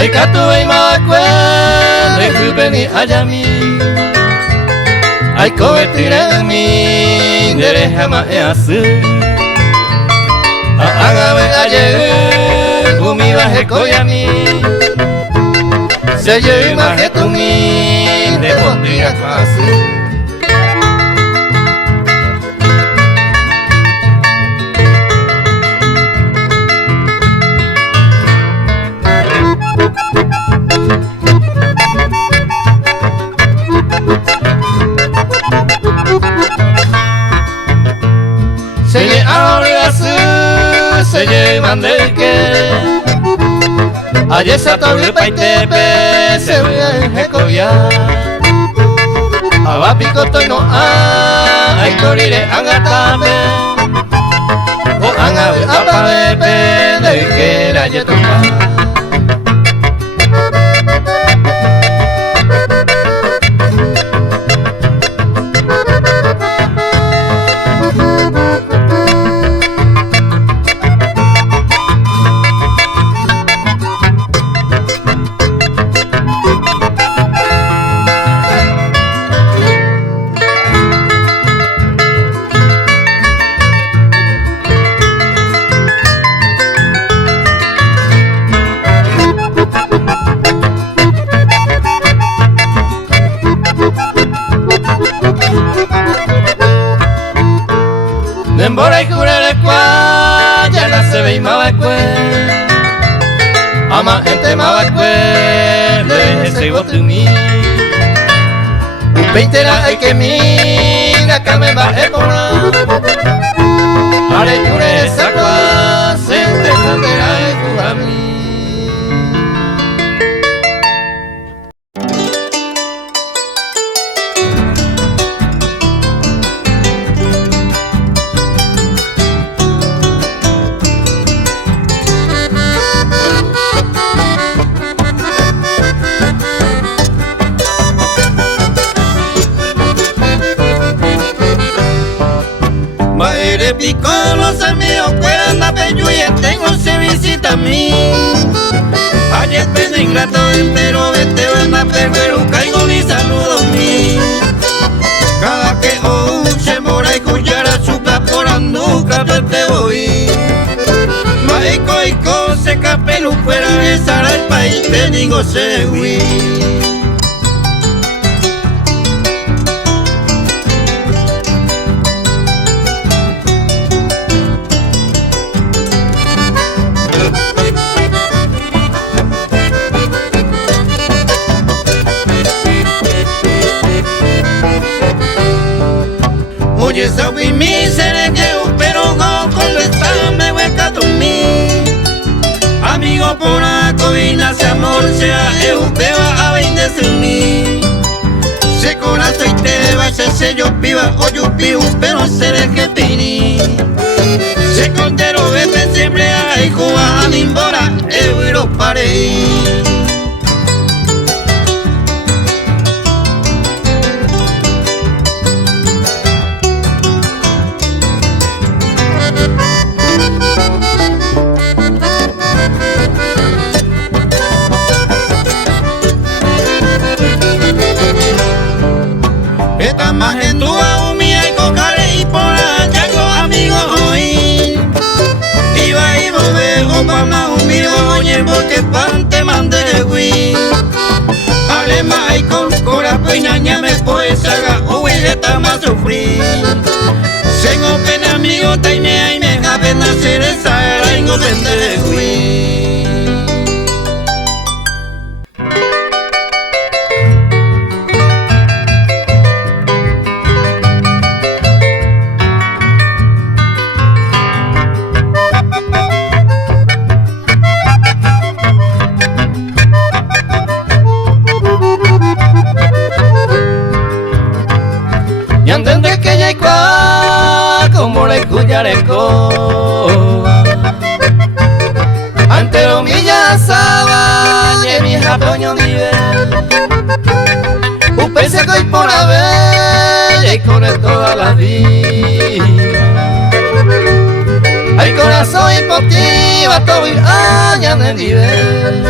Aikatu eimawakue Nekupeni ayami Aiko betiremi Nere hama easu Agawe ayeu Umi wa hekoyami Seyeu mahetumi Nepoti akasu Seye auriasu, seye mandeke Aye satoru paitepe, seuye hekoya Awapiko toi no a, aikorire angatame O angaru apaepe, deukera yetoka Denbora ikurerekoa, jana zebe imabakue Ama gente mabakue, lehen zeibotu mi Upeitera aikemi, nakame ba epona Are ikure ezakoa, zente zandera ekugami Pico los amigos cueran la peñuya, tengo se visita a mí. Ayer pena ingrato entero, vete en la perguero, caigo ni saludo a mí. Cada que se mora y cuyara su caporando, te voy. Maico y se capelu fuera de Sara el país, te digo se huí. Oye, sabi mi serejeo, pero no contestame hueca tu mí. Amigo por la covina, se amor sea eupeba a bendecirme. Se corazo y te va, se sello piba o yo piu, pero sereje pini. Se contero bebe siempre a hijo a nimbora, euro pare. Esta más en tu aumia y cocare y por allá con amigos hoy. Iba y bobejo pa' más humilde, oye, porque pan te mandé güey. Alema y con cora pues ñaña me puede saga, uy, esta más sufrir. Tengo pena amigo, taime y me jabe nacer esa era y no vender güey. Y entendé que ya hay como la escuchareco ante lo milla saba y mi japoño vive un pese que hoy por haber y con él toda la vida hay corazón y por ti va todo ir allá en el nivel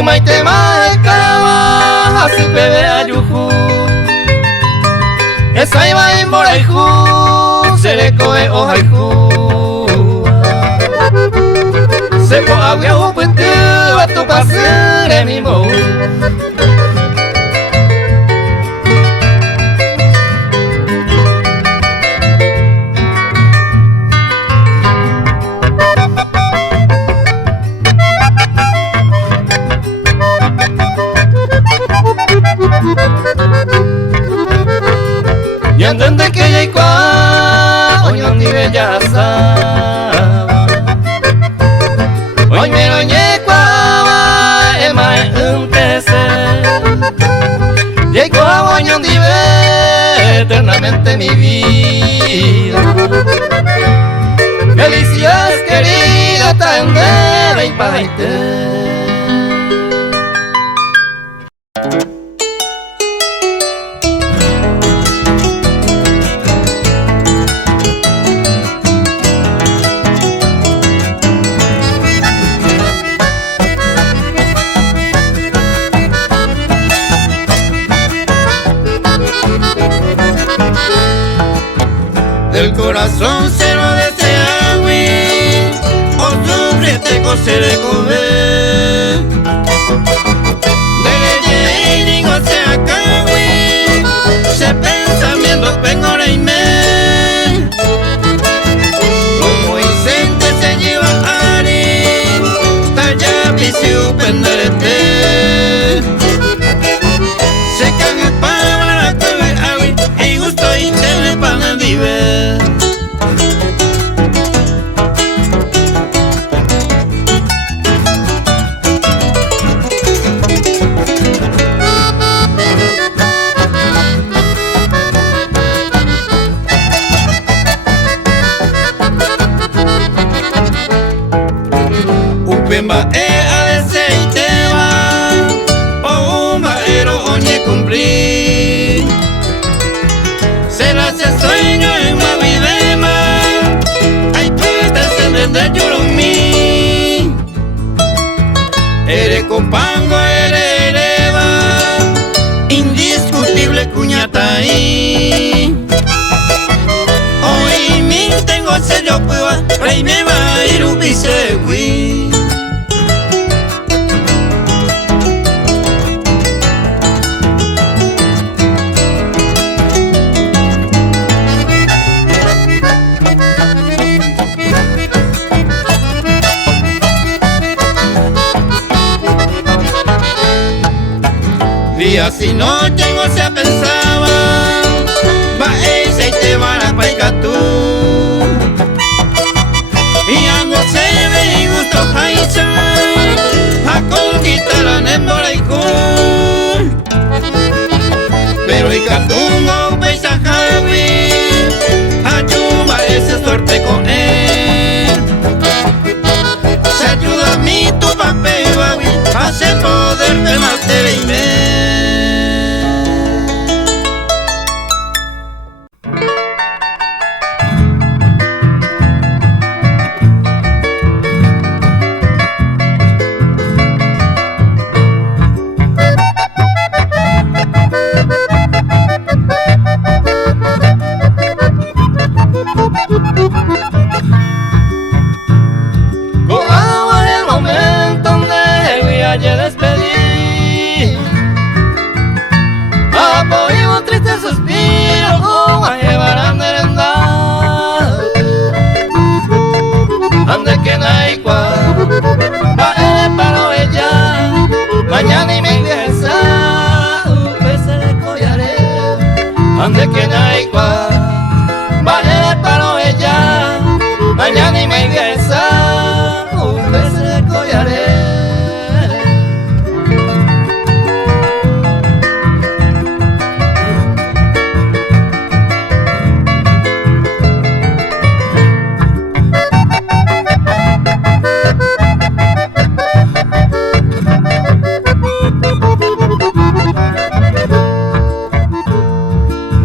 Umaite maekama hasupebe ayuhu Esaiba imboraihu Serekoe ohaihu Seko agua huputu Watu pasure mimo Yandende que ya ikwa Oñon ni bella sa Hoy me lo ñecuaba, ema untese Llegó a Oñon dive eternamente mi vida Felicidades querida, tandera y paite Del corazón se lo desea, güey, o sufre te cosere comer. De leye y digo se acá, güey, se pensamiento pengora y me. Como Vicente se lleva a Ari, talla pisiu penderete. Se caga para la que agui, y gusto y tele para viver. Upemba a deseiteba o un maero oñe cumplir. Se la hace sueño en Mavidema, hay puestas en el de Yurumí. Eres compango, eres eleva, indiscutible cuñataí. Hoy mi tengo sello pua, rey me va a ir ubisegui. Días y noches se pensaba, va ese y te van a paicatú. Y algo se ve y gusto haicha, a conquistar a Nemboraiku. Pero y catungo peisa javi, ayuda ese suerte con él. Se ayuda a mí tu papel, babi, hace poder de mater y me. Mañana y me ingresa, pese le collaré. Ande que naigua, vale para ella. Mañana y me ingresa, pese le collaré.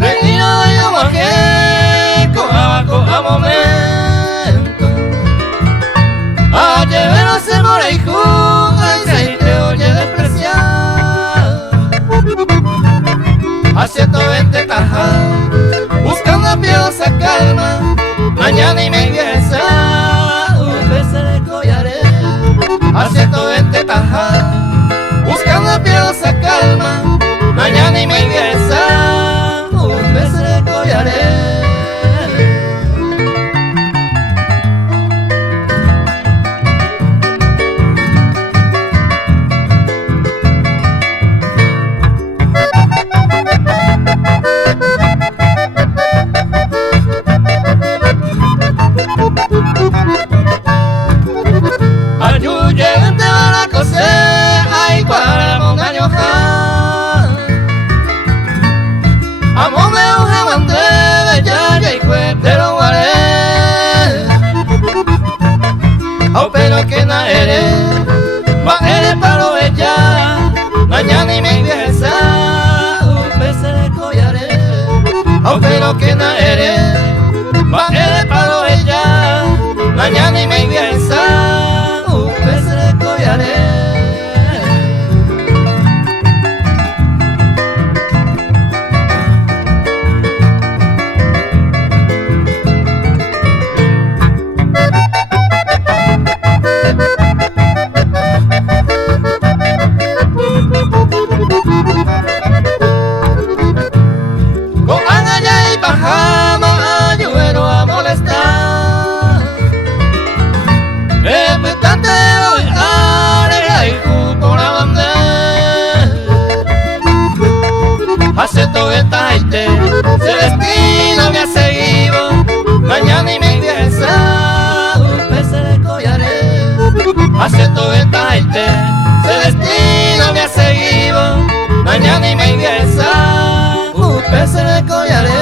Venido mañana y me piensa, pese de collares, haciendo vente taja, buscando piadosa calma, mañana y me piensa, pese de collares. Pero que na eres, va eres para ella, mañana y me piensa, pese de collares. Pero que na eres, va eres para ella, mañana y me piensa, pese de collares. Acepto esta gente, Celestino me ha seguido, mañana y me piensa, pese de collares. Acepto esta gente, Celestino me ha seguido, mañana y me piensa, pese de collares.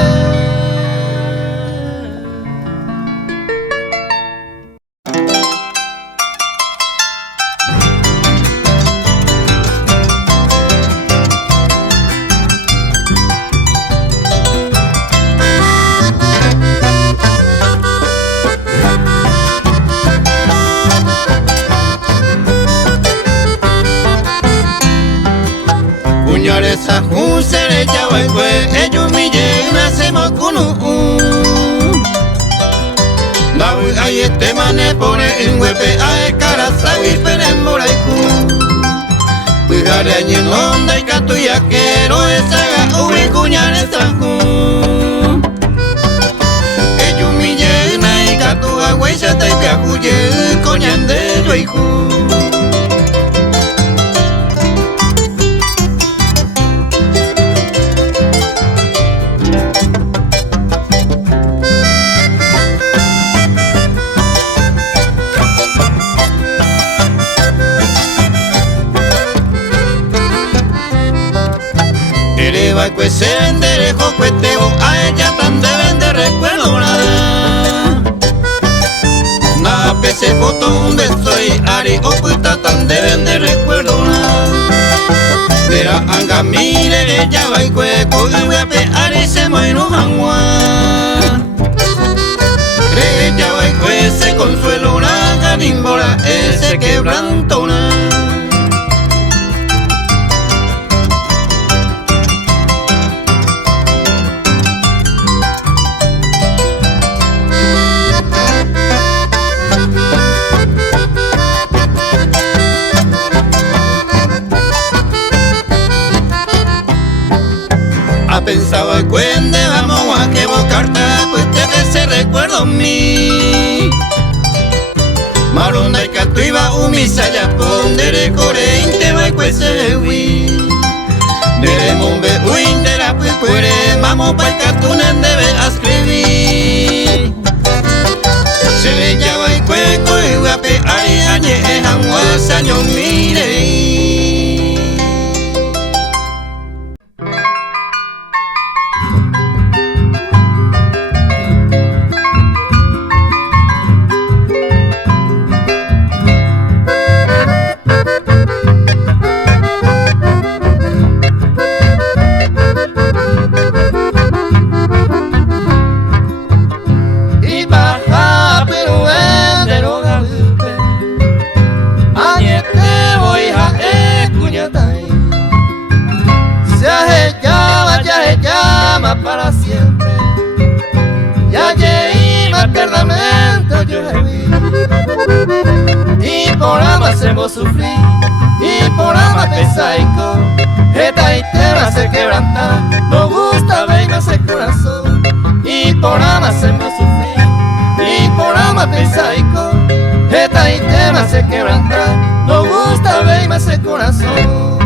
Esa jusere chawaikwe ellos mi llena se mokunu Dawi ay este mane pone en huepe ay cara sawi penen moraiku Pigare añen onda y catu ya quiero esa ga ubi cuñare sanju Ellos mi llena y catu agüey se te piajuye coñande yuaiku que se vende lejos cuesteo a ella tan deben de recuerdo nada na pese foto donde estoy ari o puta tan deben de recuerdo nada mira anga mire ella va y cueco y huepe ari se muero jangua cree ella va y cue se consuelo la ganimbola ese quebrantona pensaba el cuende vamos a que bocarte pues te ese recuerdo mí marunda y catu iba umisa ya pondere core inte va cuese wi dere mombe uinde la pues puere vamos pa catu nen debe escribir se le llama y cueco y guape ari añe hanwa saño mire hacemos sufrir y por ama pesaico, esta itera se quebranta, no gusta ver más el corazón y por ama hacemos sufrir y por ama pesaico, esta itera se quebranta, no gusta ver más el corazón.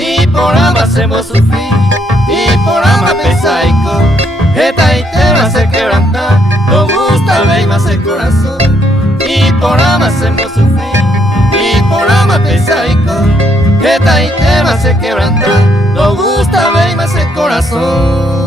Y por ama hacemos sufrir y por ama pesaico, esta itera se quebranta, no gusta ver más el corazón y por ama hacemos sufrir y por ama pesaico, esta itera se quebranta, no gusta ver más el corazón.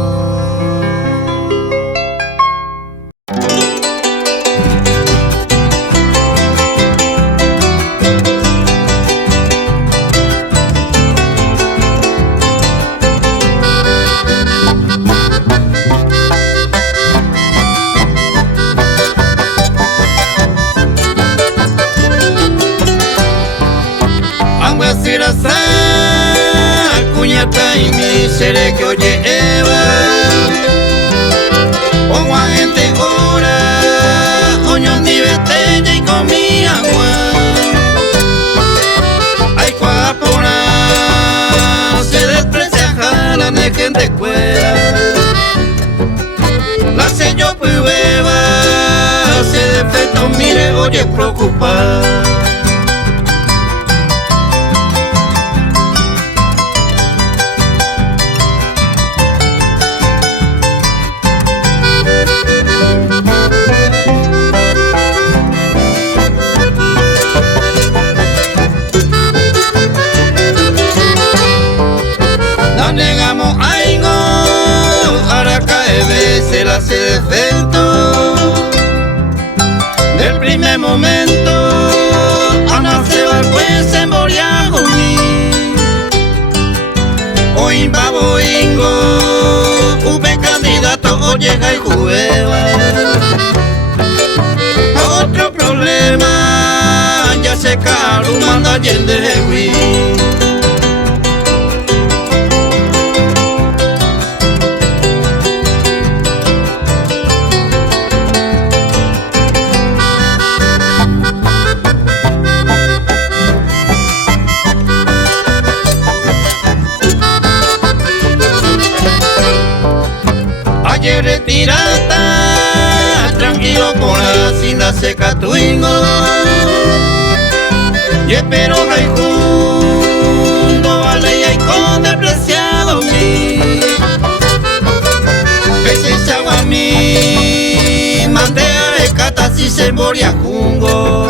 Cuñata y mi seré que oye Eva o a gente ora oñón di betella y comí agua ay cuapora se desprecia jala de gente cuera la sello prueba se defecto mire oye preocupar. Llegamos algo, ahora cae veces la hace defecto. Del primer momento, Ana se va pues se moría conmigo. Hoy babo ingo, ube candidato o llega y jueva. Otro problema, ya se caro, manda allende de Huí. Ayer retirata, tranquilo con la cinta seca tuingo. Y espero que junto vale y con despreciado mí. Ese chavo a mí, mandea de cata si se moría jungo.